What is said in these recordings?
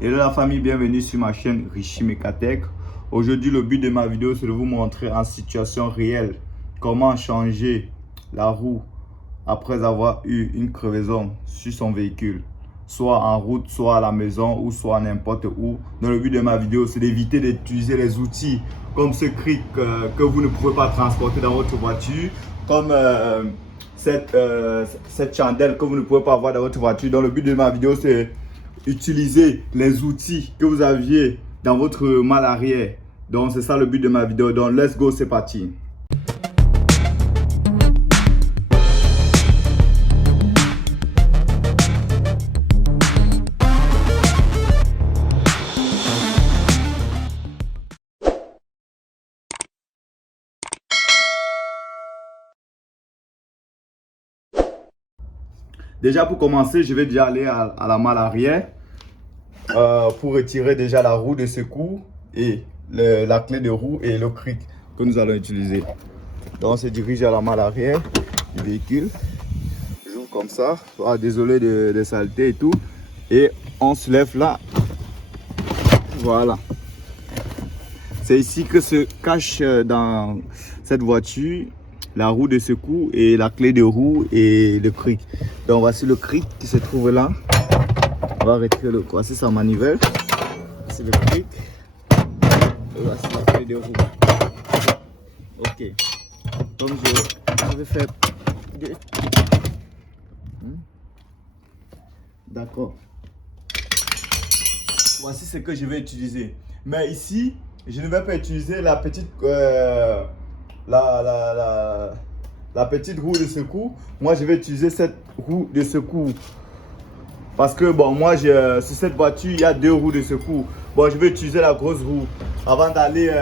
Hello la famille, bienvenue sur ma chaîne Richie Mekatech. Aujourd'hui, le but de ma vidéo, c'est de vous montrer en situation réelle comment changer la roue après avoir eu une crevaison sur son véhicule, soit en route, soit à la maison ou soit n'importe où. Dans le but de ma vidéo, c'est d'éviter d'utiliser les outils comme ce cric que vous ne pouvez pas transporter dans votre voiture, comme cette chandelle que vous ne pouvez pas avoir dans votre voiture. Dans le but de ma vidéo, c'est utiliser les outils que vous aviez dans votre malle arrière. Donc c'est ça le but de ma vidéo. Donc let's go, c'est parti. Déjà pour commencer, je vais déjà aller à la malle arrière pour retirer déjà la roue de secours et la clé de roue et le cric que nous allons utiliser. Donc on se dirige à la malle arrière du véhicule. J'ouvre comme ça. Ah, désolé de saleté et tout. Et on se lève là. Voilà. C'est ici que se cache dans cette voiture la roue de secours et la clé de roue et le cric. Donc voici le cric qui se trouve là. On va retirer le... Voici sa manivelle. Voici le cric. Et voici la clé de roue. Ok. Donc je vais faire... D'accord. Voici ce que je vais utiliser. Mais ici, je ne vais pas utiliser la petite... la petite roue de secours. Moi je vais utiliser cette roue de secours parce que bon, moi sur cette voiture il y a deux roues de secours. Bon, je vais utiliser la grosse roue avant d'aller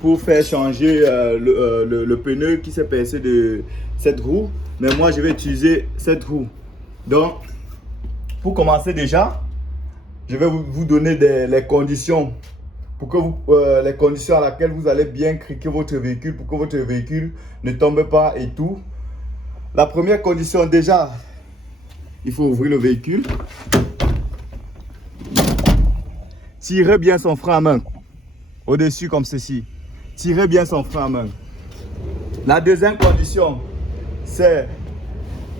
pour faire changer le pneu qui s'est percé de cette roue. Mais moi je vais utiliser cette roue. Donc pour commencer, déjà je vais vous donner les conditions pour que vous, les conditions à laquelle vous allez bien criquer votre véhicule pour que votre véhicule ne tombe pas et tout. La première condition, déjà, il faut ouvrir le véhicule. Tirez bien son frein à main. Au-dessus comme ceci. Tirez bien son frein à main. La deuxième condition, c'est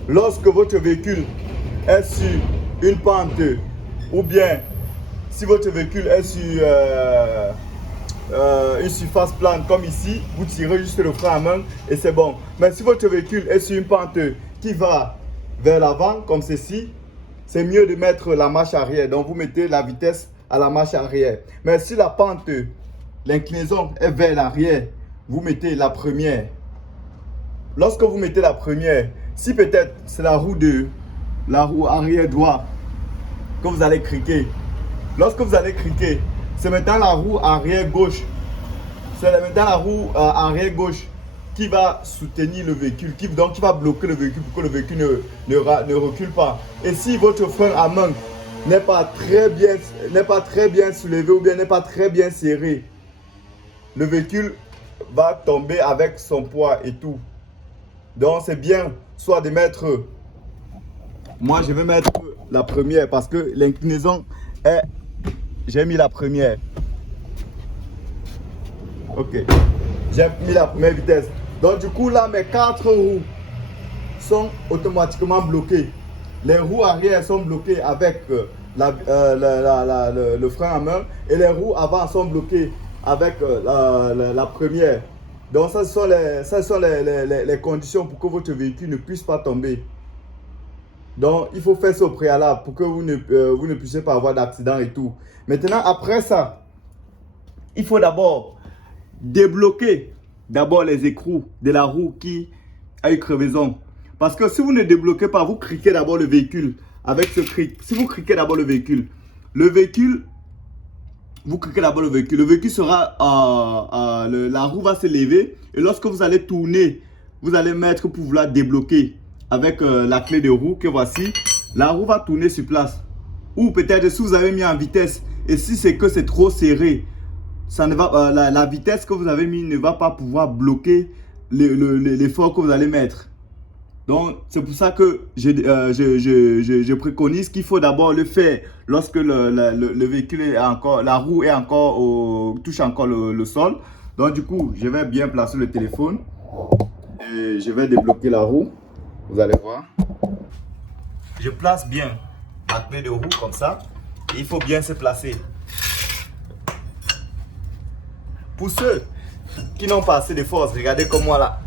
lorsque votre véhicule est sur une pente ou bien si votre véhicule est sur une surface plane comme ici, vous tirez juste le frein à main et c'est bon. Mais si votre véhicule est sur une pente qui va vers l'avant comme ceci, c'est mieux de mettre la marche arrière. Donc vous mettez la vitesse à la marche arrière. Mais si la pente, l'inclinaison est vers l'arrière, vous mettez la première. Lorsque vous mettez la première, si peut-être c'est la roue arrière droit que vous allez criquer. Lorsque vous allez criquer, c'est maintenant la roue arrière gauche. C'est maintenant la roue arrière gauche qui va soutenir le véhicule, qui va bloquer le véhicule pour que le véhicule ne recule pas. Et si votre frein à main n'est pas très bien soulevé ou bien n'est pas très bien serré, le véhicule va tomber avec son poids et tout. Donc c'est bien soit de mettre... Moi je vais mettre la première parce que l'inclinaison est... J'ai mis la première. Ok. J'ai mis la première vitesse. Donc du coup là, mes quatre roues sont automatiquement bloquées. Les roues arrière sont bloquées avec le frein à main. Et les roues avant sont bloquées avec la première. Donc ça ce sont les conditions pour que votre véhicule ne puisse pas tomber. Donc, il faut faire ça au préalable pour que vous ne puissiez pas avoir d'accident et tout. Maintenant, après ça, il faut d'abord débloquer les écrous de la roue qui a eu crevaison. Parce que si vous ne débloquez pas, vous criquez d'abord le véhicule avec ce cric. Si vous criquez d'abord le véhicule sera, la roue va se lever et lorsque vous allez tourner, vous allez mettre pour vouloir débloquer avec la clé de roue que voici, la roue va tourner sur place. Ou peut-être si vous avez mis en vitesse et si c'est que c'est trop serré, ça ne va, la vitesse que vous avez mis ne va pas pouvoir bloquer l'effort que vous allez mettre. Donc, c'est pour ça que je préconise qu'il faut d'abord le faire lorsque le véhicule est encore, la roue est encore touche encore le sol. Donc, du coup, je vais bien placer le téléphone et je vais débloquer la roue. Vous allez voir. Je place bien la clé de roue comme ça. Et il faut bien se placer. Pour ceux qui n'ont pas assez de force, regardez comme moi là.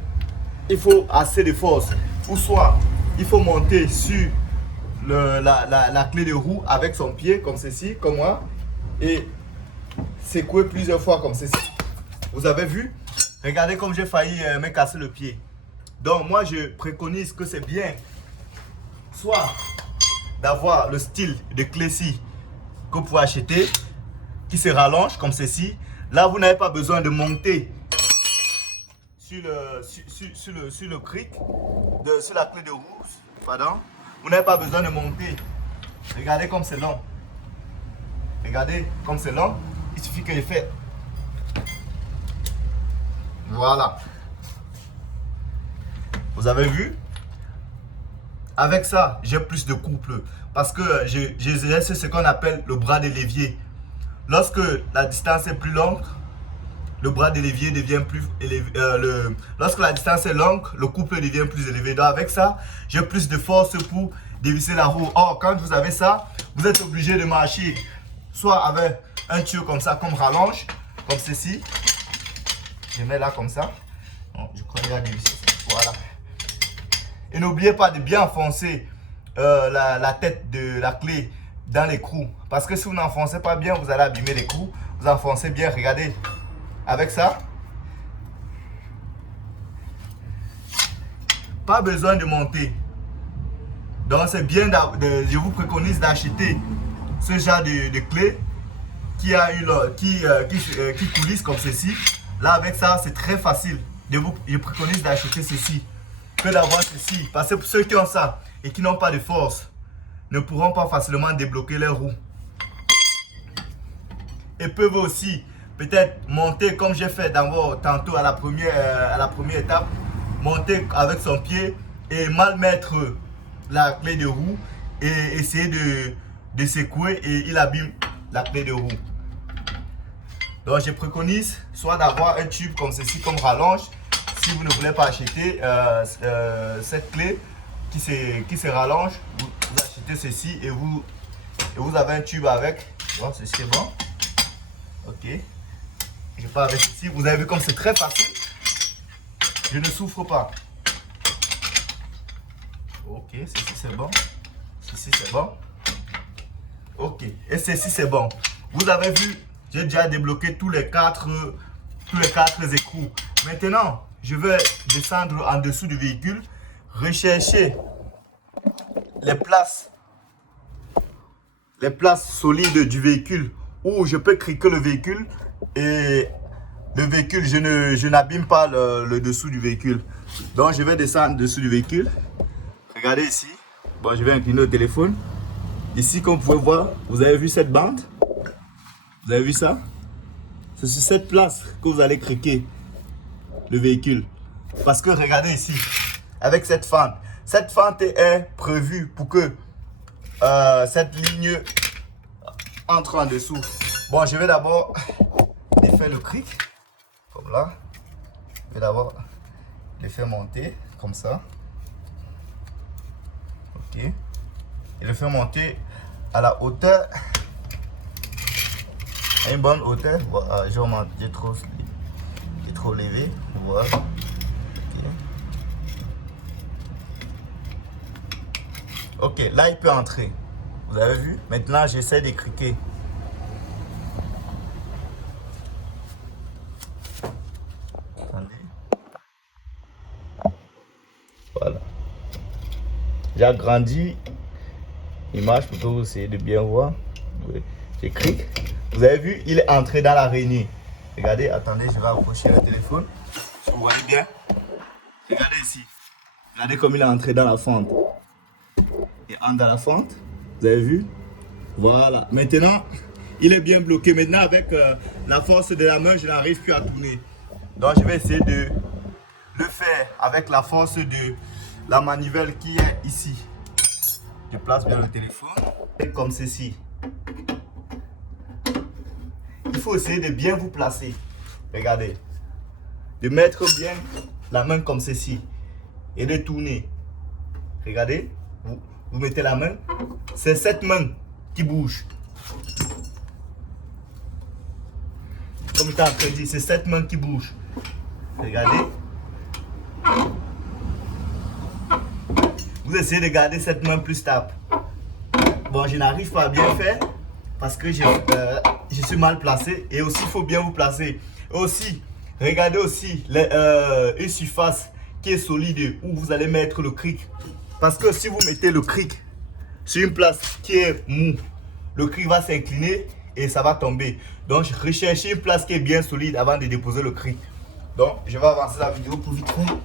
Il faut assez de force. Ou soit, il faut monter sur la clé de roue avec son pied, comme ceci, comme moi. Et secouer plusieurs fois comme ceci. Vous avez vu? Regardez comme j'ai failli me casser le pied. Donc moi, je préconise que c'est bien soit d'avoir le style de clé-ci que vous pouvez acheter, qui se rallonge comme ceci. Là, vous n'avez pas besoin de monter sur le cric, sur la clé de roue, pardon. Vous n'avez pas besoin de monter. Regardez comme c'est long. Regardez comme c'est long. Il suffit que je fais. Voilà. Vous avez vu? Avec ça, j'ai plus de couple parce que j'exerce ce qu'on appelle le bras de levier. Lorsque la distance est plus longue, le bras de levier devient plus élevé. Lorsque la distance est longue, le couple devient plus élevé. Donc avec ça, j'ai plus de force pour dévisser la roue. Or, quand vous avez ça, vous êtes obligé de marcher soit avec un tuyau comme ça, comme rallonge, comme ceci. Je mets là comme ça. Bon, je crois qu'il y a dévissé. Voilà. Et n'oubliez pas de bien enfoncer la tête de la clé dans l'écrou. Parce que si vous n'enfoncez pas bien, vous allez abîmer l'écrou. Vous enfoncez bien, regardez. Avec ça, pas besoin de monter. Donc c'est bien, je vous préconise d'acheter ce genre de clé qui coulisse comme ceci. Là avec ça, c'est très facile. Je préconise d'acheter ceci que d'avoir ceci. Parce que pour ceux qui ont ça et qui n'ont pas de force, ne pourront pas facilement débloquer les roues. Et peuvent aussi peut-être monter comme j'ai fait tantôt à la première étape, monter avec son pied et mal mettre la clé de roue et essayer de secouer et il abîme la clé de roue. Donc je préconise soit d'avoir un tube comme ceci, comme rallonge, si vous ne voulez pas acheter cette clé qui se rallonge, vous achetez ceci et vous avez un tube avec. Bon, ceci est bon. Ok. Je pars avec ceci. Vous avez vu comme c'est très facile. Je ne souffre pas. Ok, ceci c'est bon. Ceci c'est bon. Ok. Et ceci c'est bon. Vous avez vu, j'ai déjà débloqué tous les quatre écrous. Maintenant, je vais descendre en dessous du véhicule, rechercher les places solides du véhicule où je peux criquer le véhicule et le véhicule, je n'abîme pas le dessous du véhicule. Donc je vais descendre dessous du véhicule. Regardez ici. Bon, je vais incliner le téléphone. Ici, comme vous pouvez voir, vous avez vu cette bande? Vous avez vu ça? C'est sur cette place que vous allez criquer le véhicule. Parce que regardez ici, avec cette fente est prévue pour que cette ligne entre en dessous. Bon, je vais d'abord défaire le cric, comme là. Je vais d'abord les faire monter, comme ça. Ok. Et le faire monter à la hauteur, à une bonne hauteur. Voilà, j'ai trop levé. Voilà. Ok, là il peut entrer. Vous avez vu? Maintenant j'essaie de criquer. Attendez. Voilà. J'ai agrandi l'image pour que vous essayez de bien voir. Oui. Je crique. Vous avez vu, il est entré dans l'araignée. Regardez, attendez, je vais approcher le téléphone. Vous voyez bien? Regardez ici. Regardez comme il est entré dans la fente. Et entre dans la fente. Vous avez vu? Voilà. Maintenant, il est bien bloqué. Maintenant, avec la force de la main, je n'arrive plus à tourner. Donc, je vais essayer de le faire avec la force la manivelle qui est ici. Je place bien le téléphone. Et comme ceci. Il faut essayer de bien vous placer. Regardez. De mettre bien la main comme ceci. Et de tourner. Regardez. Vous mettez la main. C'est cette main qui bouge. Comme je t'ai en train de dire, c'est cette main qui bouge. Regardez. Vous essayez de garder cette main plus stable. Bon, je n'arrive pas à bien faire parce que je suis mal placé. Et aussi, il faut bien vous placer. Aussi, regardez aussi une surface qui est solide où vous allez mettre le cric. Parce que si vous mettez le cric sur une place qui est mou, le cric va s'incliner et ça va tomber. Donc, recherchez une place qui est bien solide avant de déposer le cric. Donc, je vais avancer la vidéo pour vite faire.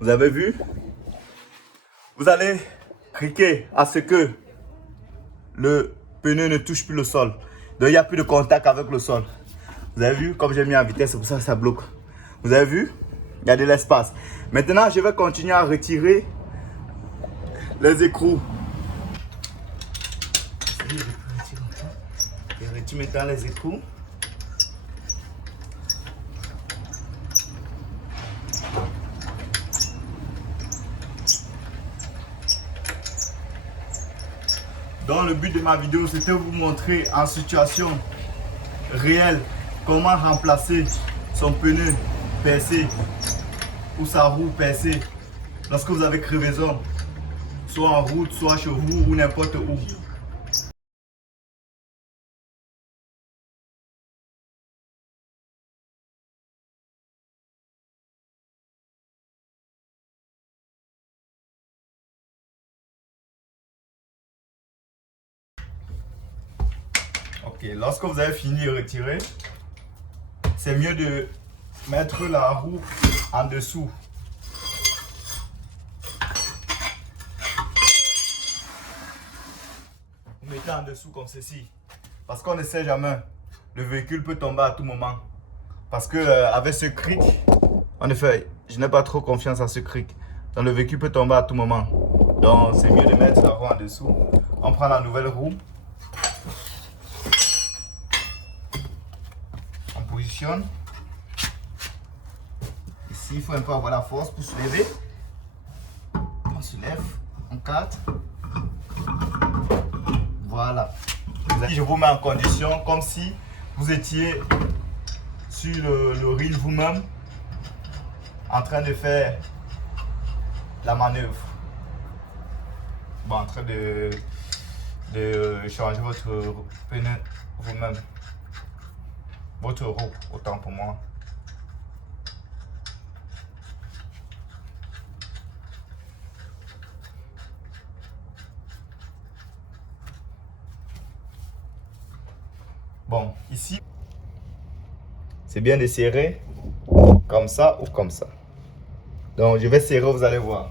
Vous avez vu? Vous allez cliquer à ce que le pneu ne touche plus le sol. Donc, il n'y a plus de contact avec le sol. Vous avez vu? Comme j'ai mis en vitesse, c'est pour ça que ça bloque. Vous avez vu? Il y a de l'espace. Maintenant, je vais continuer à retirer les écrous. Je retire maintenant les écrous. Donc le but de ma vidéo, c'était de vous montrer en situation réelle comment remplacer son pneu percé ou sa roue percée lorsque vous avez crevaison, soit en route, soit chez vous ou n'importe où. Ok, lorsque vous avez fini de retirer, c'est mieux de mettre la roue en dessous. Vous mettez en dessous comme ceci. Parce qu'on ne sait jamais. Le véhicule peut tomber à tout moment. Parce que avec ce cric, en effet, je n'ai pas trop confiance à ce cric. Donc le véhicule peut tomber à tout moment. Donc c'est mieux de mettre la roue en dessous. On prend la nouvelle roue. On positionne. Ici, il faut un peu avoir la force pour se lever. On se lève. On cadre. Voilà. Je vous mets en condition comme si vous étiez sur le ring vous-même en train de faire la manœuvre. Bon, en train de changer votre pneu vous-même. Votre roue, autant pour moi. Bon, ici, c'est bien de serrer comme ça ou comme ça. Donc, je vais serrer, vous allez voir.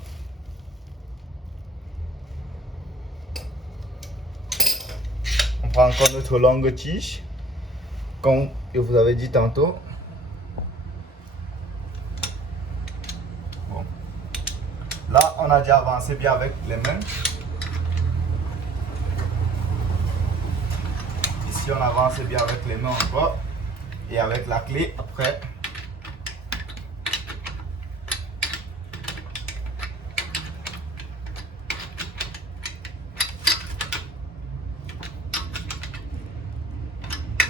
On prend encore notre longue tige, comme je vous avais dit tantôt. Bon. Là, on a déjà avancé bien avec les mains. Ici, on avance bien avec les mains encore. Et avec la clé, après.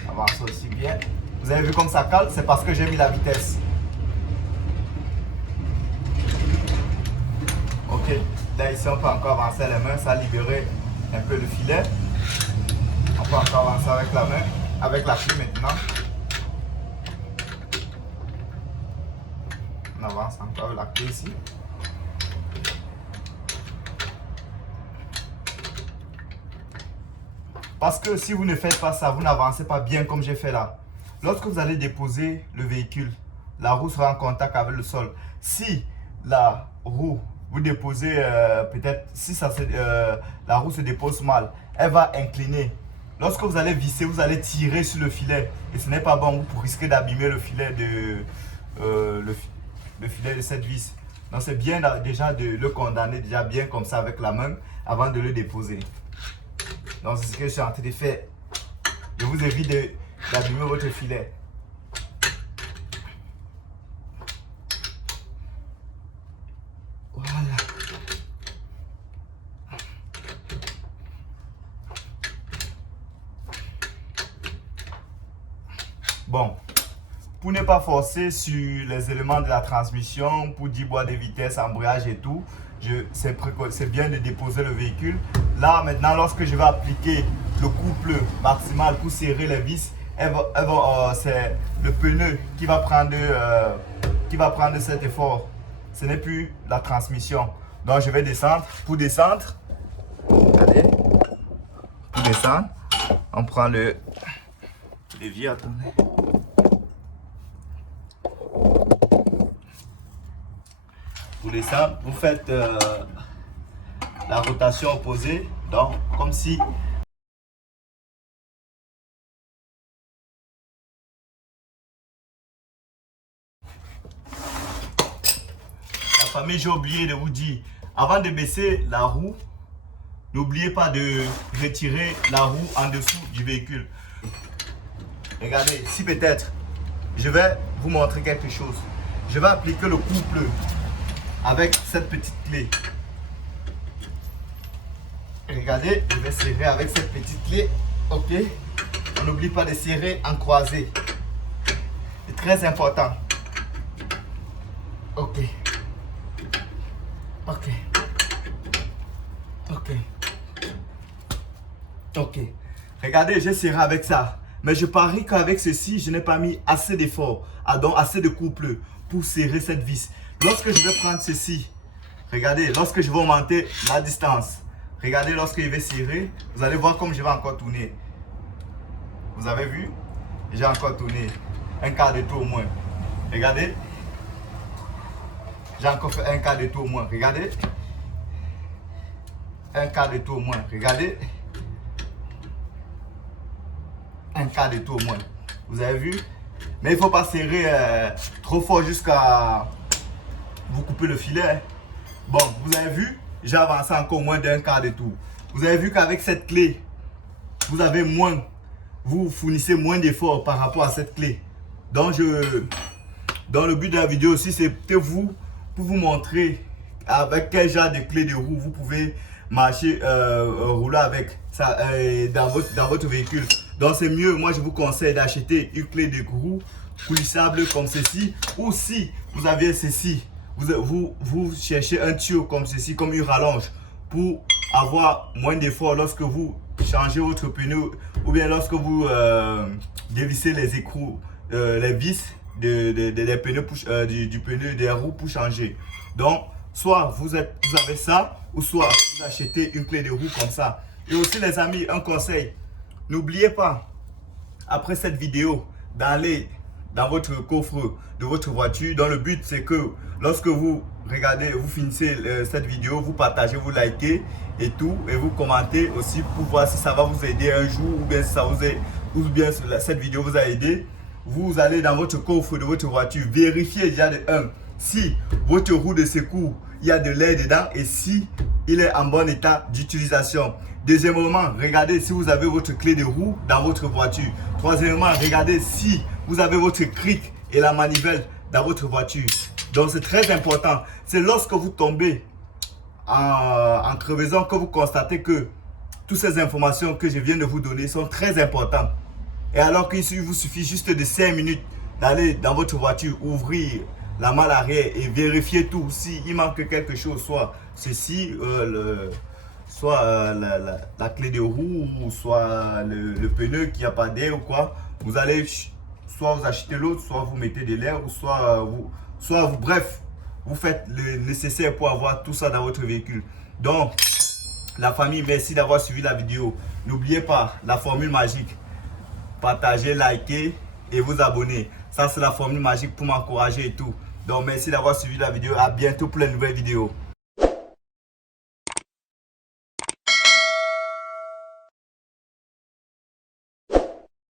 Avance aussi bien. Vous avez vu comme ça cale, c'est parce que j'ai mis la vitesse. Ok, là ici on peut encore avancer les mains, ça a libéré un peu le filet. On peut encore avancer avec la main, avec la clé maintenant. On avance encore avec la clé ici. Parce que si vous ne faites pas ça, vous n'avancez pas bien comme j'ai fait là. Lorsque vous allez déposer le véhicule, la roue sera en contact avec le sol. Si la roue, vous déposez peut-être, si la roue se dépose mal, elle va incliner. lorsque vous allez visser, vous allez tirer sur le filet. Et ce n'est pas bon, vous risquez d'abîmer le filet le filet de cette vis. Donc c'est bien déjà de le condamner déjà bien comme ça avec la main avant de le déposer. Donc c'est ce que je suis en train de faire. Je vous évite d'abîmer votre filet. Voilà. Bon, pour ne pas forcer sur les éléments de la transmission, pour 10 bois de vitesse, embrayage et tout, c'est bien de déposer le véhicule. Là, maintenant, lorsque je vais appliquer le couple maximal pour serrer les vis, c'est le pneu qui va prendre cet effort. Ce n'est plus la transmission. Donc, je vais descendre. Pour descendre, regardez, pour descendre, on prend le levier, attendez. Pour descendre, vous faites la rotation opposée, donc comme si la famille, j'ai oublié de vous dire, avant de baisser la roue, n'oubliez pas de retirer la roue en dessous du véhicule. Regardez, si peut-être, je vais vous montrer quelque chose. Je vais appliquer le couple avec cette petite clé. Regardez, je vais serrer avec cette petite clé. Ok. On n'oublie pas de serrer en croisé. C'est très important. Ok. Ok. Ok. Ok. Regardez, j'ai serré avec ça. Mais je parie qu'avec ceci, je n'ai pas mis assez d'effort, donc assez de couple pour serrer cette vis. Lorsque je vais prendre ceci, regardez, lorsque je vais augmenter la distance, regardez, lorsque je vais serrer, vous allez voir comme je vais encore tourner. Vous avez vu? J'ai encore tourné un quart de tour au moins. Regardez. J'ai encore fait un quart de tour au moins. Regardez. Un quart de tour au moins. Regardez. Un quart de tour au moins. Vous avez vu? Mais il ne faut pas serrer trop fort jusqu'à vous couper le filet. Bon, vous avez vu? J'ai avancé encore moins d'un quart de tour. Vous avez vu qu'avec cette clé, vous fournissez moins d'efforts par rapport à cette clé. Donc, dans le but de la vidéo aussi, c'est pour vous montrer avec quel genre de clé de roue vous pouvez marcher, rouler avec ça dans votre véhicule. Donc, c'est mieux, moi je vous conseille d'acheter une clé de roue coulissable comme ceci. Ou si vous avez ceci, vous cherchez un tuyau comme ceci, comme une rallonge, pour avoir moins d'efforts lorsque vous changez votre pneu ou bien lorsque vous dévissez les écrous, les vis des pneus du pneu des roues pour changer. Donc, soit vous avez ça, ou soit vous achetez une clé de roue comme ça. Et aussi les amis, un conseil, n'oubliez pas, après cette vidéo, d'aller dans votre coffre de votre voiture. Dans le but, c'est que lorsque vous regardez, vous finissez cette vidéo, vous partagez, vous likez et tout, et vous commentez aussi pour voir si ça va vous aider un jour ou bien si ça vous aide, ou bien cette vidéo vous a aidé. Vous allez dans votre coffre de votre voiture, vérifiez déjà de 1 si votre roue de secours, il y a de l'air dedans et si il est en bon état d'utilisation. Deuxièmement, regardez si vous avez votre clé de roue dans votre voiture. Troisièmement, regardez si vous avez votre cric et la manivelle dans votre voiture. Donc c'est très important. C'est lorsque vous tombez en crevaison que vous constatez que toutes ces informations que je viens de vous donner sont très importantes. Et alors qu'il vous suffit juste de 5 minutes d'aller dans votre voiture, ouvrir la malle arrière et vérifier tout. S'il manque quelque chose, soit ceci, soit la clé de roue, ou soit le pneu qui n'a pas d'air ou quoi, vous allez soit vous achetez l'autre, soit vous mettez de l'air, ou bref, vous faites le nécessaire pour avoir tout ça dans votre véhicule. Donc, la famille, merci d'avoir suivi la vidéo. N'oubliez pas la formule magique. Partagez, likez et vous abonner. Ça, c'est la formule magique pour m'encourager et tout. Donc, merci d'avoir suivi la vidéo. À bientôt pour les nouvelles vidéos.